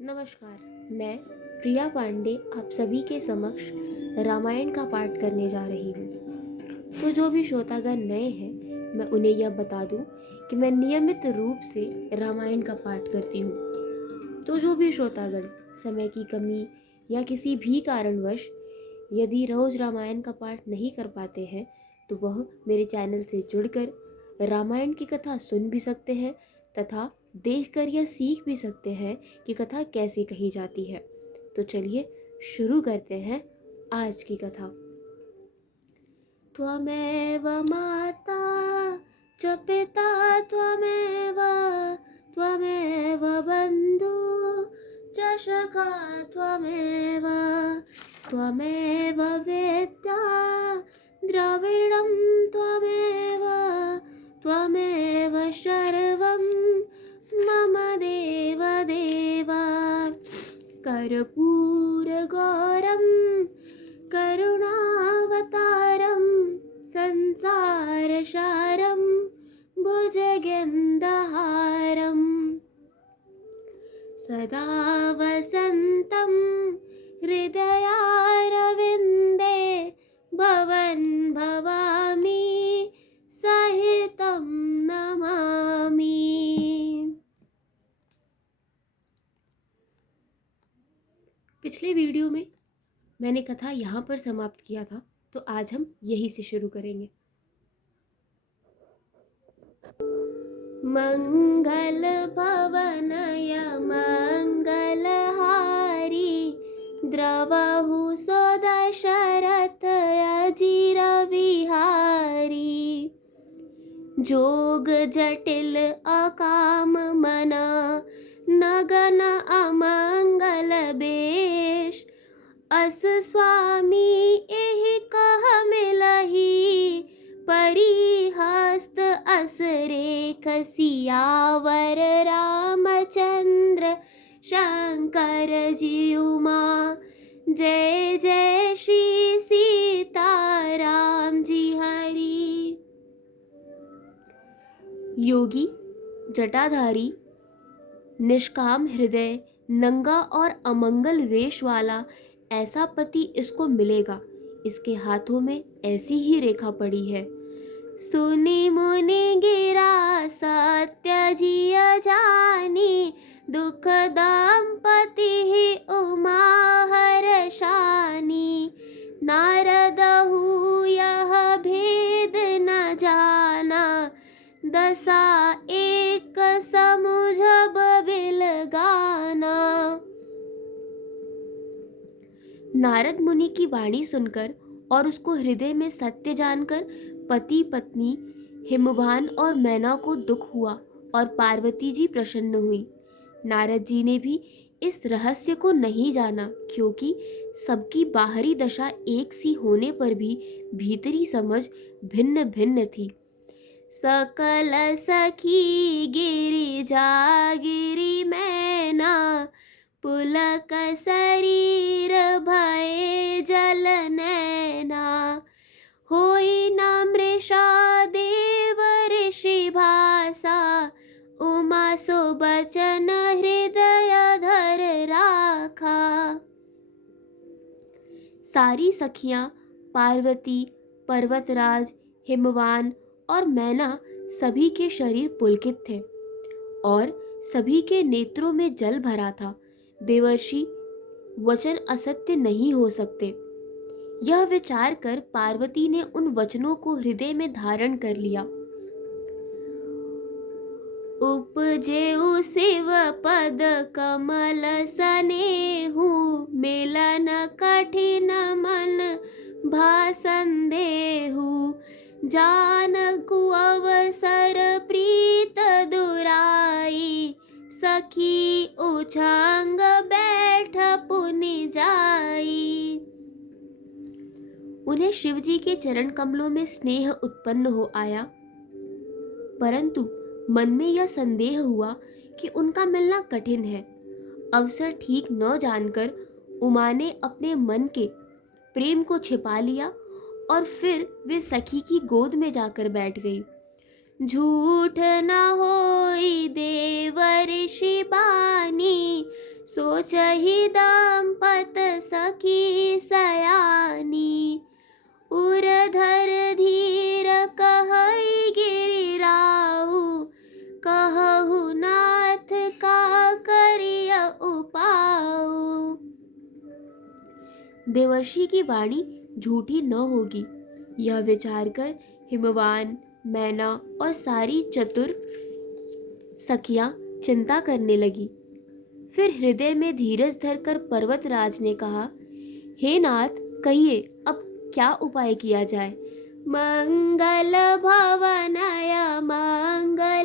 नमस्कार। मैं प्रिया पांडे आप सभी के समक्ष रामायण का पाठ करने जा रही हूँ। तो जो भी श्रोतागण नए हैं, मैं उन्हें यह बता दूँ कि मैं नियमित रूप से रामायण का पाठ करती हूँ। तो जो भी श्रोतागण समय की कमी या किसी भी कारणवश यदि रोज रामायण का पाठ नहीं कर पाते हैं, तो वह मेरे चैनल से जुड़कर रामायण की कथा सुन भी सकते हैं तथा देखकर यह सीख भी सकते हैं कि कथा कैसे कही जाती है। तो चलिए शुरू करते हैं आज की कथा। त्वमेव माता च पिता त्वमेव त्वमेव बन्धु च सखा त्वमेव त्वमेव वेद्या द्रविणं त्वमेव त्वमेव सर्वं मम देव देव। कर्पूरगौरं करुणावतारं संसारसारं भुजगेन्दहारं सदा वसन्तं हृदयारविन्दे भवन् भवामि सहितं नमामि। पिछले वीडियो में मैंने कथा यहाँ पर समाप्त किया था, तो आज हम यही से शुरू करेंगे। मंगल भवनय मंगलहारी द्रवहु सो दशरथ अजिर विहारी। जोग जटिल अकाम मन नगन अमंगल बेश। अस स्वामी एहि कह मिलही परिहस्त अस रेख सियावर रामचंद्र शंकर जीउमा। जय जय श्री सीताराम जी हरि। योगी जटाधारी निष्काम हृदय नंगा और अमंगल वेश वाला ऐसा पति इसको मिलेगा। इसके हाथों में ऐसी ही रेखा पड़ी है। सुनी मुनि गिरा सत्य जिय जानी दुख दंपति ही उमा हर्षानी। नारदहु यह भेद न जाना दशा एक समुझब बिल गाना। नारद मुनि की वाणी सुनकर और उसको हृदय में सत्य जानकर पति पत्नी हिमवान और मैना को दुख हुआ और पार्वती जी प्रसन्न हुई। नारद जी ने भी इस रहस्य को नहीं जाना, क्योंकि सबकी बाहरी दशा एक सी होने पर भी भीतरी समझ भिन्न भिन्न थी। सकल सखी गिरिजा गिरि मैना पुलक शरीर भय जल नैना। होई न मृषा देव ऋषि भाषा उमा सो बचन हृदय धर राखा। सारी सखियां पार्वती पर्वतराज हिमवान और मैना सभी के शरीर पुलकित थे और सभी के नेत्रों में जल भरा था। देवर्षि वचन असत्य नहीं हो सकते। यह विचार कर पार्वती ने उन वचनों को हृदय में धारण कर लिया। उपजेउ शिव पद कमल सनेहु मिलन कठिन मन भासंदेहु। जानकु अवसर प्रीत दुराई सखी उछंग बैठ पुनि जाई। उन्हें शिवजी के चरण कमलों में स्नेह उत्पन्न हो आया, परंतु मन में यह संदेह हुआ कि उनका मिलना कठिन है। अवसर ठीक न जानकर उमा ने अपने मन के प्रेम को छिपा लिया और फिर वे सखी की गोद में जाकर बैठ गई। झूठ न होई देव ऋषि बानी, सो सोचहि दंपत सखी सयानी, उरधर धीर कहई गिरिराऊ, कहु नाथ का करिय उपाऊ। देवर्षि की वाणी झूठी न होगी, यह विचार कर हिमवान, मैना और सारी चतुर सखियां चिंता करने लगी। फिर हृदय में धीरज धरकर पर्वतराज ने कहा, हे नाथ, कहिए अब क्या उपाय किया जाए। मंगल भवनय मंगलहारी,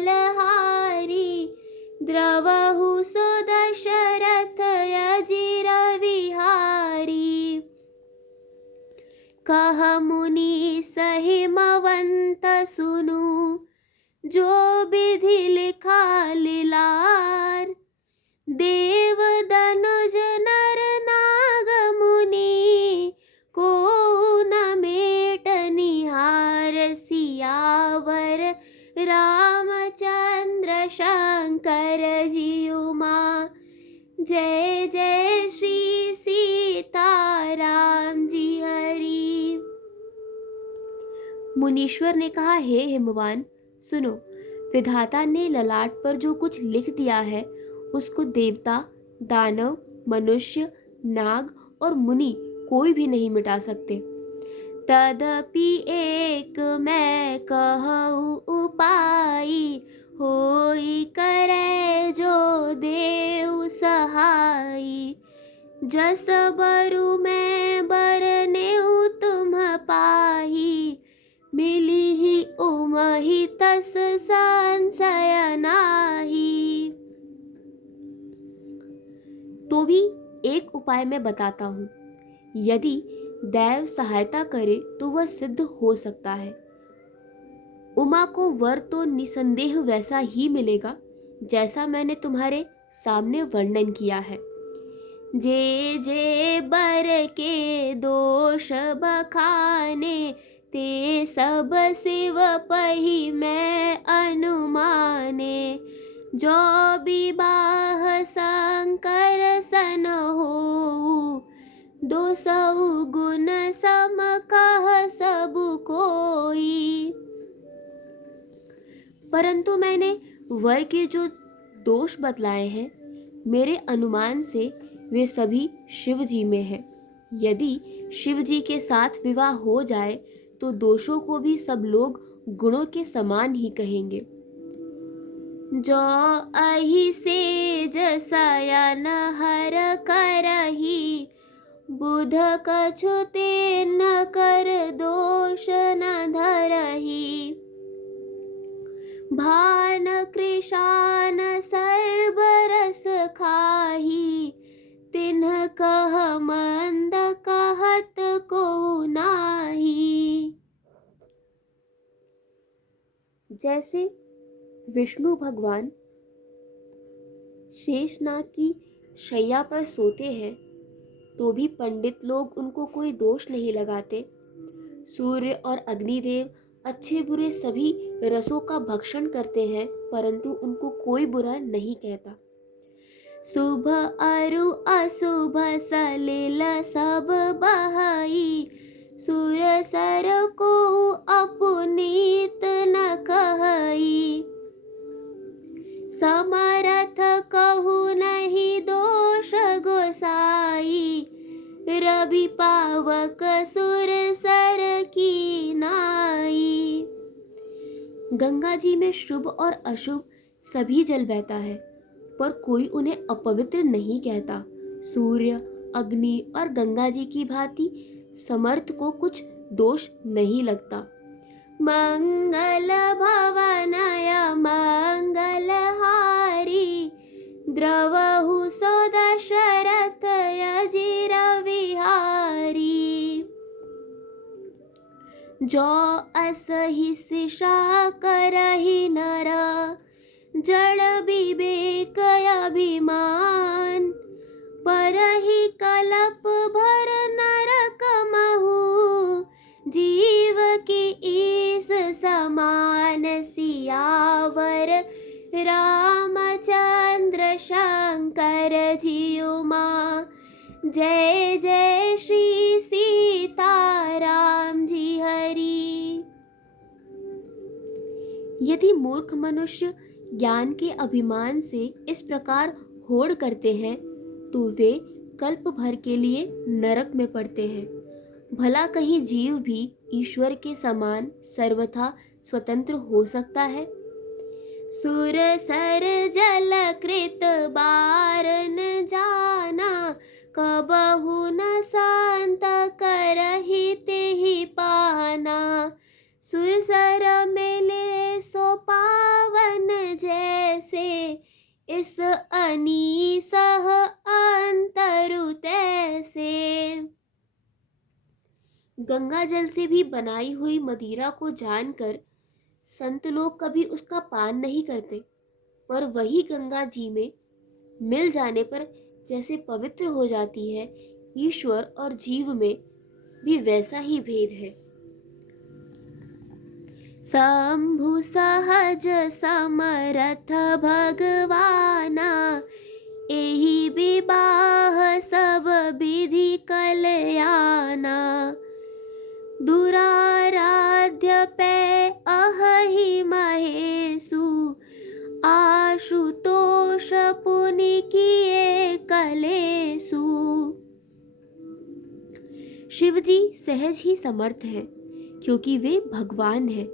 द्रवहु सो दशरथ अजिर विहारी। कह मुनि सहिमवंत सुनु, जो विधि लिखा लीलार। देव दनुज नर नाग मुनि, को न मेट निहार। सियावर रामचंद्र शंकर जी उमा, जय जय श्री सीताराम जी हरि। मुनीश्वर ने कहा, हे हिमवान, सुनो, विधाता ने ललाट पर जो कुछ लिख दिया है उसको देवता, दानव, मनुष्य, नाग और मुनि कोई भी नहीं मिटा सकते। तदपि एक मैं कहूँ उपाई, होई करे जो देव सहाई। जस बरु मैं बरनेउ तुम पाही, मिली ही उमहि तस संशय नाही। तो भी एक उपाय मैं बताता हूँ, यदि दैव सहायता करे तो वह सिद्ध हो सकता है। उमा को वर तो निसंदेह वैसा ही मिलेगा जैसा मैंने तुम्हारे सामने वर्णन किया है। जे जे बर के दोष बखाने, ते सब शिव पही मैं अनुमाने। जो विवाह शंकर सन हो, दो सौ गुण सम कह सब कोई। परंतु मैंने वर के जो दोष बतलाए हैं, मेरे अनुमान से वे सभी शिव जी में हैं। यदि शिव जी के साथ विवाह हो जाए तो दोषों को भी सब लोग गुणों के समान ही कहेंगे। जो अहि सेज शयन हर करही, बुध कछु ते न कर दोष न धरही। भान कृशान सर्व रस खाही, तिन्ह कह मंद कहत को नाही। जैसे विष्णु भगवान शेषनाग की शैया पर सोते हैं तो भी पंडित लोग उनको कोई दोष नहीं लगाते। सूर्य और अग्निदेव अच्छे बुरे सभी रसों का भक्षण करते हैं, परंतु उनको कोई बुरा नहीं कहता। शुभ अरु अशुभ सलिल सब बहाई, सुर सर को अपनीत न कहई। समरथ कहु नहीं दोष गोसाई, रवि पावक सुर सर की नाई। गंगा जी में शुभ और अशुभ सभी जल बहता है, पर कोई उन्हें अपवित्र नहीं कहता। सूर्य, अग्नि और गंगा जी की भांति समर्थ को कुछ दोष नहीं लगता। मंगल भवनय मंगलहारी, द्रवहु सो दशरथ अजिर विहारी। जो असहि शिषा करहि नर, जड़ विवेक अभिमान। परहि कलप भर नरक महु, जीव के ईस समान। सियावर रामचंद्र शंकर जी उमा। जय जय श्री सीताराम जी हरि। यदि मूर्ख मनुष्य ज्ञान के अभिमान से इस प्रकार होड़ करते हैं तो वे कल्प भर के लिए नरक में पड़ते हैं। भला कहीं जीव भी ईश्वर के समान सर्वथा स्वतंत्र हो सकता है? सुर सर जल कृत बारन जाना, कबहु न शांत करहि तेहि पाना। सुर सर मिले सो पावन जैसे, इस अनीसह अंतरु तैसे। गंगा जल से भी बनाई हुई मदिरा को जानकर संत लोग कभी उसका पान नहीं करते, पर वही गंगा जी में मिल जाने पर जैसे पवित्र हो जाती है, ईश्वर और जीव में भी वैसा ही भेद है। शंभु सहज समरथ भगवाना, एहि विवाह सब विधि कल्याना। दुराराध्य पे अहहि महेशु, आशुतोष पुनि किए कलेसु। शिव जी सहज ही समर्थ हैं, क्योंकि वे भगवान हैं,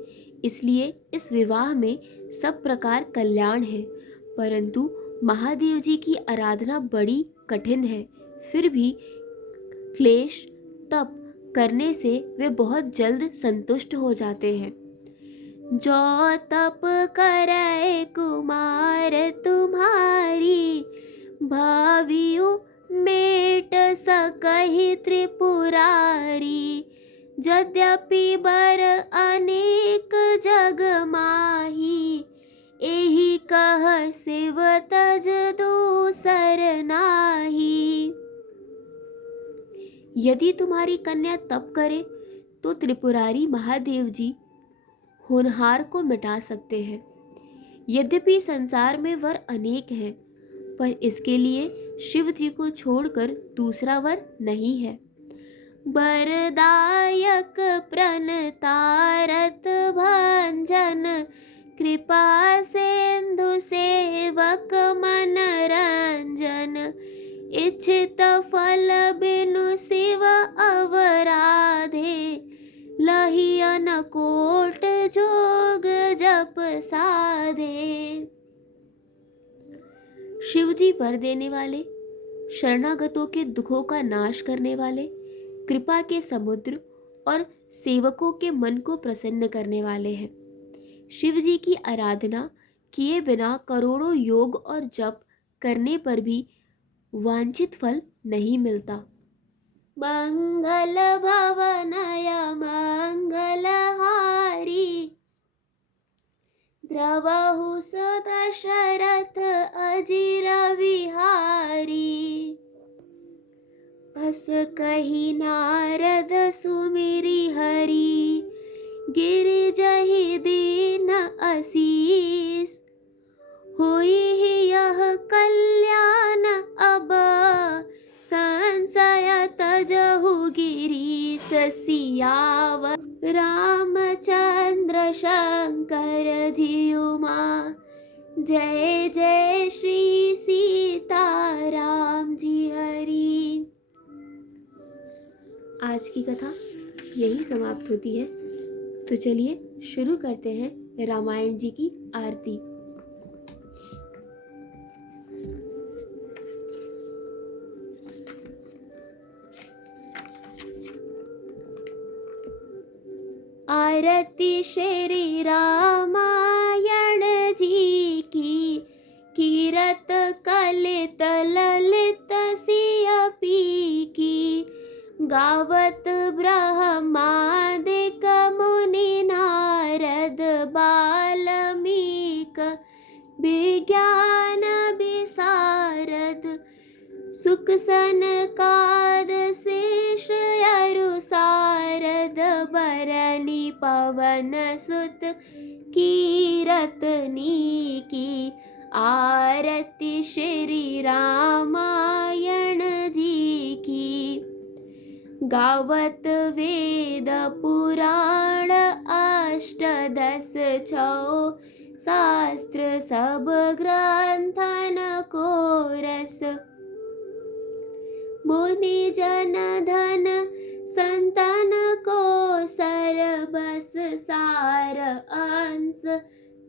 इसलिए इस विवाह में सब प्रकार कल्याण है। परंतु महादेव जी की आराधना बड़ी कठिन है, फिर भी क्लेश तप करने से वे बहुत जल्द संतुष्ट हो जाते हैं। जो तप करे कुमार तुम्हारी, भावियु मेट सकहि त्रिपुरारी। यद्यपि बर अनेक जग माही, एहि कह शिव तज दूसर नाही। यदि तुम्हारी कन्या तप करे तो त्रिपुरारी महादेव जी होनहार को मिटा सकते हैं। यद्यपि संसार में वर अनेक हैं, पर इसके लिए शिव जी को छोड़कर दूसरा वर नहीं है। वरदायक प्रणतारत भंजन, कृपा सिंधु सेवक मन रंजन। इच्छित फल बिनु शिव अवराधे, लहि अनकोट जोग जप साधे। शिव जी वर देने वाले, शरणागतों के दुखों का नाश करने वाले, कृपा के समुद्र और सेवकों के मन को प्रसन्न करने वाले हैं। शिव जी की आराधना किए बिना करोड़ों योग और जप करने पर भी वांछित फल नहीं मिलता। मंगल भवनय मंगलहारी, द्रवहु सुदशरथ अजिर विहारी। अस कही नारद सुमिरि हरि, गिरिजहि दीन असीस। होई ही यह कल्याण अब, संशय तजहु गिरीश सियावर। रामचंद्र शंकर जी उमा, जय जय श्री सीताराम जी हरि। आज की कथा यही समाप्त होती है, तो चलिए शुरू करते हैं रामायण जी की आरती। आरती श्री रामायण जी की, कीरत कलित ललित सियपी की। गावत ब्रह्मादिक मुनि नारद, बाल्मीक विज्ञान विशारद। सुख सनकाद शेष अरु सारद, बरनी पवन सुत कीरतनी की। आरती श्री रामायण जी की। गावत वेद पुराण अष्टदश छौ, शास्त्र सब ग्रंथन को रस। मुनि जन धन संतन को सरबस सार अंश,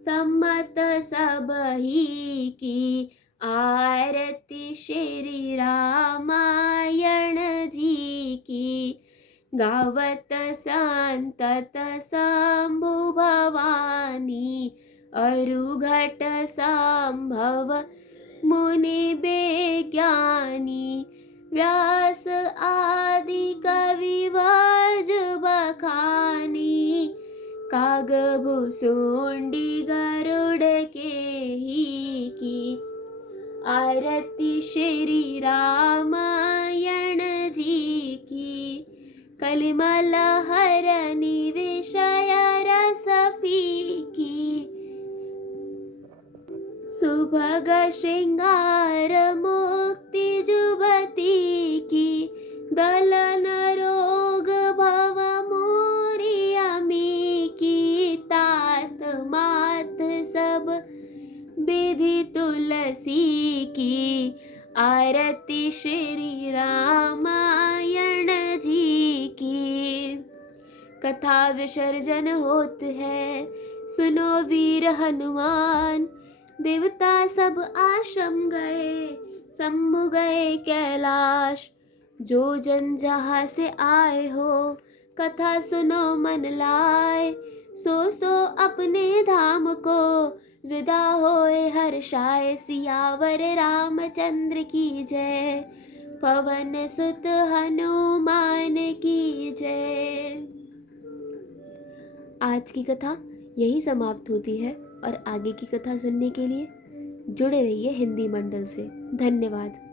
सम्मत सब ही की। आरती श्री रामायण जी की। गावत संतत शंभु भवानी, अरुघट संभव मुनि बेज्ञानी। व्यास आदि कवि वज बखानी, कागभुसुंडी गरुड़ के ही की। आरती श्री रामायण जी की। कलिमल हरनि विषय रस फीकी, सुभग श्रृंगार मुक्ति जुबती की। दलन रोग भव मोरी अमी की, तात मात सब विधि तुलसी की। आरती श्री रामायण जी की। कथा विसर्जन होत है, सुनो वीर हनुमान। देवता सब आश्रम गए, शंभु गए कैलाश। जो जन जहाँ से आए हो, कथा सुनो मन लाए। सो अपने धाम को विदा होए हर्षाए। सियावर रामचंद्र की जय, पवन सुत हनुमान की जय। आज की कथा यही समाप्त होती है और आगे की कथा सुनने के लिए जुड़े रहिए हिंदी मंडल से। धन्यवाद।